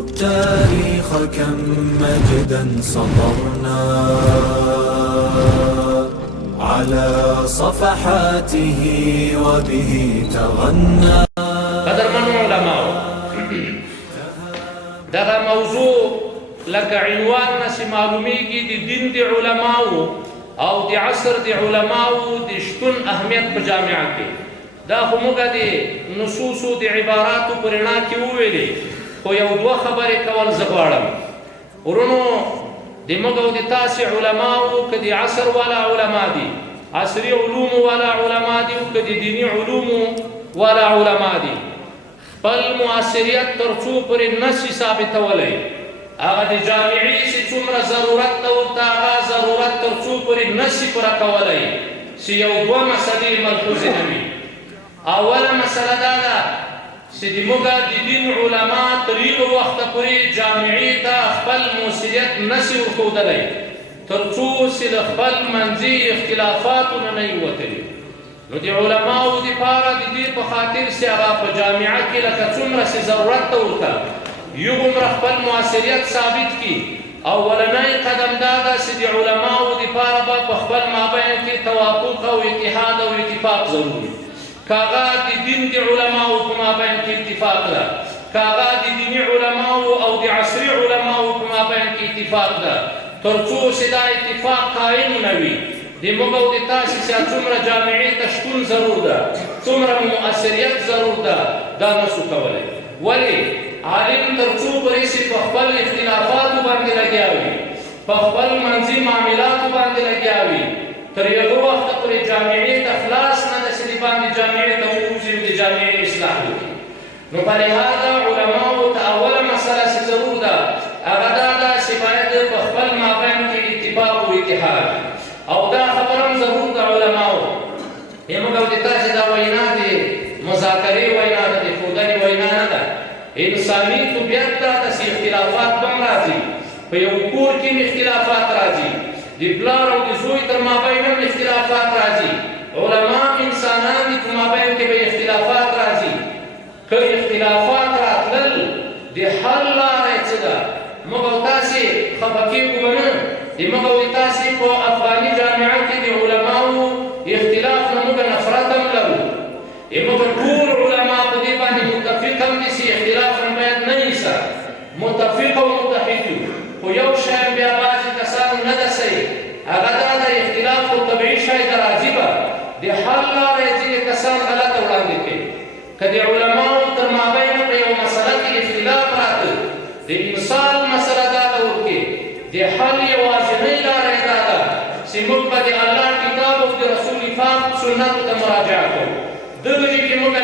التاريخ كم مجدا سطرنا على صفحاته وبه تغنى. قدرمنو علماء دغه موضوع لکه عنوان نسی معلومیږي د دین د علماو او د عصر د علماو د شتون اهمیت په جامعه کې. دا خو موږ د نصوصو د عباراتو په رڼا کې وویلې، خو یو دوه خبرې کول زه غواړم. ورونو د موږ او د تاسې علماو که د عصر والا علما دي، عصري علومو والا علما دي، او که د دیني علومو والا علما دي، خپل معاصریت تر څو پورې نشي ثابتولی، هغه د جامعې چې څومره ضرورت ده ورته هغه ضرورت تر څو پورې نشي پوره کولی چې یو دوه مسلې ملحوظې نه وي. اوله مسله دا ده چې د موږ د دین علما تر هغه وخته پورې جامعې ته خپل موثریت نشي ورښودلی تر څو چې له خپل منځي اختلافاتو نه نه وي وتلي. نو د علماو دپاره د دې په خاطر چې هغه په جامعه کې لکه څومره چې ضرورت ده ورته یو عمره خپل معاصریت ثابت کی. اولنی قدم دا ده چې د علماو دپاره به په خپل مابین کې توافق او اتحاد او اتفاق ضروري. که هغه د دین د علماو په مابین کې اتفاق ده، که هغه د دیني علماو او د عصري علماو په مابین کې اتفاق ده، تر څو چې دا اتفاق قایم نه وي د موږ او د تاسې چې څومره جامعې ته شتون ضرور ده، څومره مؤثریت ضرور ده، دا نسو کولی. ولې عالم تر څو پورې چې په خپل اختلافاتو باندې لګیا وي، په خپل منځي معاملاتو باندې لګیا وي، تر یو وخته پورې جامعې ته خلاص نه ده چې د باندې جامعې ته ووځي او د جامعې اصلاح وکړي. نو په لهذا علماو ته اوله مسله چې ضرور ده هغه دا ده چې باید په خپل مابین کې اتفاق او اتحاد، او دا خبره هم ضرور ده علماو. موږ او د تاسې دا وینا د مذاکرې وینا ده، د ښودنې وینا نه ده. انساني طبیعت ده چې اختلافات به هم راځي، په یو کور کې هم اختلافات راځي، د پلار او د زوی تر مابین هم اختلافات راځي، علما انسانان دي په مابین کې به اختلافات راځي. که اختلافات راتلل د حل لاره څه ده؟ موږ او تاسې خفه کېږو به نه. د موږ او تاسې په افغاني جامعه کې د علماو اختلاف نه موږ نفرت هم لرو. موږ ټول علما په دې باندې متفق هم دي چې اختلاف نه باید نه وي سره، متفق او متحد یو. خو یو شی بیا بعضې کسانو نه ده صحیح، هغه دا ده اختلاف خو طبیعي شی ده، راځي به. د حل لاره یې ځینې کسان غلطه وړاندې کوي. که د علماو تر مابین په یو مسله کې اختلاف راته، د انسان مسله دا ده ورکې د حل یوازینۍ لاره یې دا ده چې موږ به د الله کتاب او د رسول پاک سنتو ته مراجعه کوو. دغه ځای کې موږ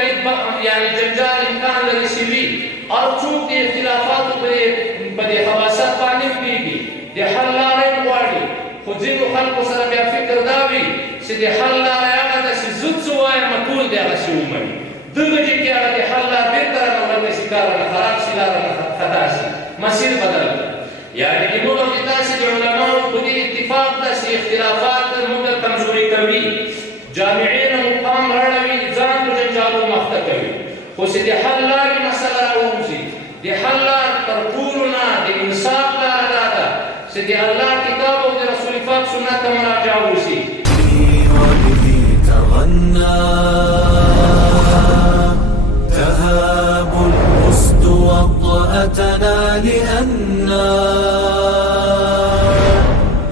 یعنې جنجال امکان لري چې وي، هر څوک د اختلافاتو په دې حواست باندې پوهېږي، د حل لاره یې غواړي. خو ځینو خلکو سره بیا فکر دا وي چې د حل لاره هغه ده چې زه څه وایم ټول د هغسې ومني. دغه ځای کې هغه د حل لاره بېرته رانغللی شي، کار رانه خراب شي، لاره رانه خطا شي، مسیر بدل کړه. یعنې د موږ او د تاسې د علماو په دې اتفاق ده چې اختلافات موږ کمزوري کوي، جامعې نه مقام راړوي، ځان په جنجالو مخته کوي. خو چې د حل لارې مسله راووځي، د حل لار تر ټولو نه د انصاف لاره دا ده چې د الله کتاب او د رسول پاک سنت ته مراجعه وشي. وبه تغنى تهاب الأسد وطأتنا لأننا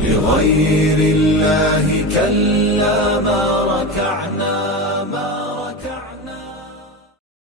لغير الله كلا ما ركعنا.